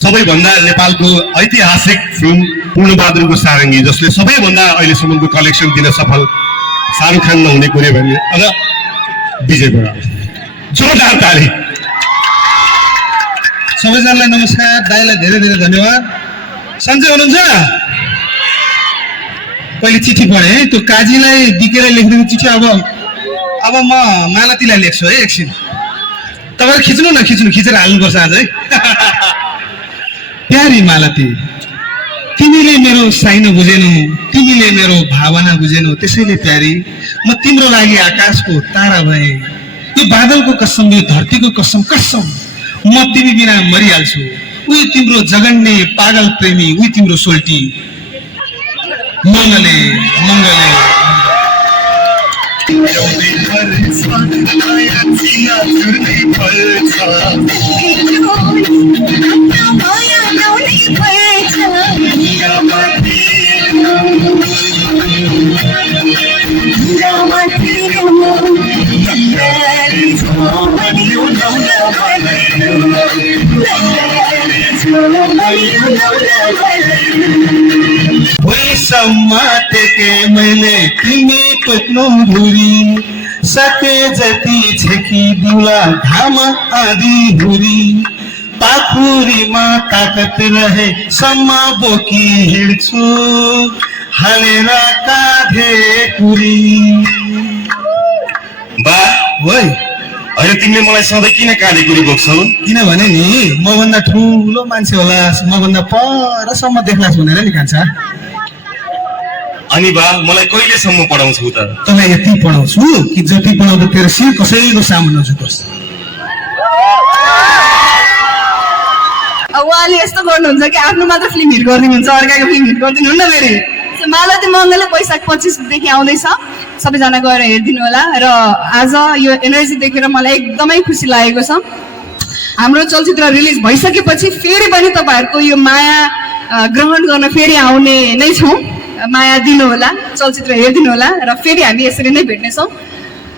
सबैभन्दा नेपालको ऐतिहासिक फिल्म पूर्णबहादुरको सारङ्गी जसले सबैभन्दा अहिलेसम्मको कलेक्सन दिन सफल शाहरुख खान नहुने कुरो भने अझ विजय बराल जोरदार ताली। सबैजनालाई नमस्कार, दाइलाई धेरै धेरै धन्यवाद। सन्चै हुनुहुन्छ? पहिले चिठी पढेँ है, त्यो काजीलाई दिकेर लेखिदिएको चिठी अब म मालतीलाई लेख्छु है एकछिन। तपाईँहरू खिच्नु न, खिचेर हाल्नुपर्छ आज है। प्यारी मालती, तिमीले मेरो साइनो बुझेनौ, तिमीले मेरो भावना बुझेनौ, त्यसैले प्यारी म तिम्रो लागि आकाशको तारा भए। यो बादलको कसम, यो धरतीको कसम, कसम म तिमी बिना मरिहाल्छु। उही तिम्रो जगन्ने पागल प्रेमी, उही तिम्रो सोल्टी मङ्गले मङ्गले। भुइँसम्म टेके मैले तिमी टोक्नु धुरी, सके जति छेकिदिउँला घाम आधी हुरी। पाखुरीमा ताकत रहे सम्म बोकी हिँड्छु, हालेर काँधे कुरी। बा ओइ, अहिले तिमीले मलाई सधैँ किन काँधे कुरी बोक्छौ? किनभने नि मभन्दा ठुलो मान्छे होला, मभन्दा परसम्म देख्लास् भनेर नि खान्छ। अनि बा मलाई कहिलेसम्म पढाउँछौ त? तँलाई यति पढाउँछु कि जति पढाउँदा तेरो शिर कसैको सामु नझुकोस्। अब उहाँले यस्तो गर्नुहुन्छ कि आफ्नो मात्र फिल्म हिट गरिदिनुहुन्छ, अर्काको फिल्म हिट गरिदिनुहुन्न फेरि। मालती मङ्गलले वैशाख 25देखि आउँदैछ, सबैजना गएर हेरिदिनु होला। र आज यो एनर्जी देखेर मलाई एकदमै खुसी लागेको छ। हाम्रो चलचित्र रिलिज भइसकेपछि फेरि पनि तपाईँहरूको यो माया ग्रहण गर्न फेरि आउने नै छौँ। माया दिनु होला, चलचित्र हेरिदिनु होला र फेरि हामी यसरी नै भेट्नेछौँ।